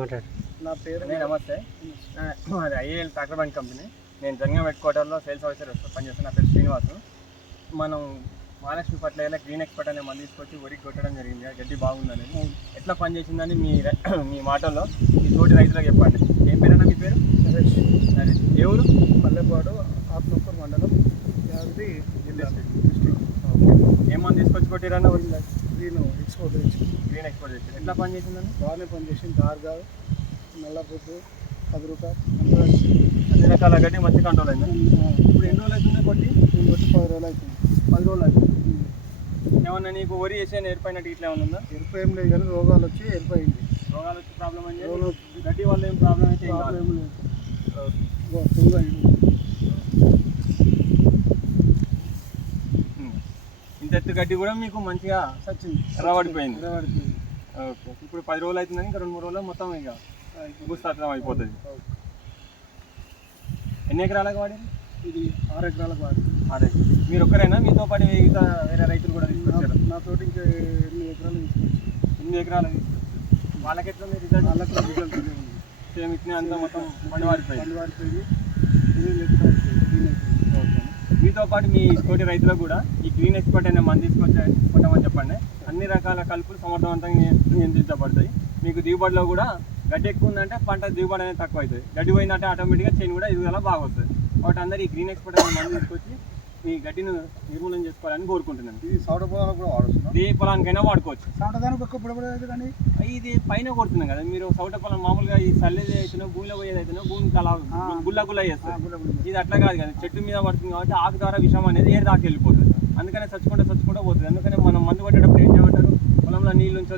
మాట్లాడు. నా పేరు నేను నమస్తే. అది ఐఏఎల్ ట్రాక్టర్ బండ్ కంపెనీ. నేను జంగం హెడ్ క్వార్టర్లో సేల్స్ ఆఫీసర్ పనిచేస్తాను నా పేరు శ్రీనివాసు. మనం మహాలక్ష్మి పట్ల గ్రీన్ ఎక్స్పర్ట్ అనే మంది తీసుకొచ్చి వరికి కొట్టడం జరిగింది. ఆ గడ్డి బాగుందని. ఎట్లా పనిచేసిందని మీ మీ మాటల్లో మీ తోటి రైతులకు చెప్పండి. ఏం పేరైనా మీ పేరు? నరేష్. సరే ఏ ఊరు? పల్లెపాడు ఆత్మకూరు మండలం. యాదగిరి జిల్లా. డిస్ట్రిక్ట్. ఏం మంది తీసుకొచ్చి కొట్టిరన్నా? నేను ఎక్స్పోర్ట్ గ్రీన్ ఎక్స్పర్ట్ చేసి ఎట్లా పనిచేసిందని బాగానే పనిచేసింది దార్గా నల్లపుట్టు పది రూపాయలు. అందరూ వచ్చి అన్ని రకాల గడ్డి మంచి కంట్రోల్ అయింది? ఇప్పుడు ఎన్ని రోజులు అవుతుంది కొట్టి? నేను వచ్చి పది రోజులు అవుతుంది. పది రోజులు అవుతుంది. ఏమన్నా నీకు వరి వేసే నేర్పైనట్టు ఇట్లా ఏమన్నా ఉందా? ఎరుపు ఏం లేదు కానీ రోగాలు వచ్చి ఎరుపైంది. రోగాలు వచ్చి ప్రాబ్లం చెప్పి గడ్డి వల్ల ఏం ప్రాబ్లం అయితే. ప్రాబ్లం ఏం లేదు. ఎత్తు గడ్డి కూడా మీకు మంచిగా సచ్చింది. ఎర్రబడిపోయింది. ఎర్రబడిపోయింది ఓకే. ఇప్పుడు పది రోజులు అవుతుందని ఇంకా రెండు మూడు రోజులు మొత్తం ఇక భూస్థాపితం అయిపోతుంది. ఎన్ని ఎకరాలకు వాడారు ఇది ఆరు ఎకరాలకు వాడి అదే మీరు ఒక్కరేనా? మీతో పాటు మిగతా వేరే రైతులు కూడా తీసుకొచ్చారు? నా తోటి ఇంకా ఎనిమిది ఎకరాలు తీసుకొచ్చి ఎనిమిది ఎకరాలు వాళ్ళకి ఎట్లా మీరు రిజల్ట్? వాళ్ళకి రిజల్ట్ ఉంది. సేమ్ ఇట్నే అంతా మొత్తం పండు వారిపోయింది పండు వాడిపోయింది ఇది లెక్క మీతో పాటు మీ తోటి రైతులకు కూడా ఈ గ్రీన్ ఎక్స్పర్ట్ అనే మంది తీసుకొచ్చా కొట్టమని చెప్పండి. అన్ని రకాల కలుపులు సమర్థవంతంగా నియంత్రించబడతాయి. మీకు దిగుబడిలో కూడా గడ్డి ఎక్కువ ఉందంటే పంట దిగుబడి అనేది తక్కువ అవుతుంది గడ్డి పోయిందంటే ఆటోమేటిక్గా చేను కూడా ఎదుగుదల బాగా వస్తుంది కాబట్టి అందరు ఈ గ్రీన్ ఎక్స్పర్ట్ అనే మంది తీసుకొచ్చి మీ గడ్డిని నిర్మూలన చేసుకోవాలని కోరుకుంటున్నాను. ఇది సౌడ పొలాలకు కూడా వాడుతున్నాం ఏ పొలానికైనా వాడుకోవచ్చు. సాటదానికి ఒక్క పొడబడేది కానీ? ఇది పైన కొడుతున్నాం కదా మీరు సౌట పొలం మామూలుగా ఈ చల్లేది అయితేనో భూమిలో పోయేది అయితేనో భూమి కలా ఆ. గుల్ల గుల్ల గుల్ల. ఇది అట్లా కాదు కదా చెట్టు మీద పడుతుంది కాబట్టి ఆకు ద్వారా విషం అనేది ఏరు దాకా వెళ్ళిపోతుంది. అందుకనే చచ్చుకుంటే చచ్చుకుంటూ పోతుంది. అందుకనే మనం మందు కొట్టేటప్పుడు ఏం చేయమంటారు? పొలంలో నీళ్ళు ఉంచొద్దు.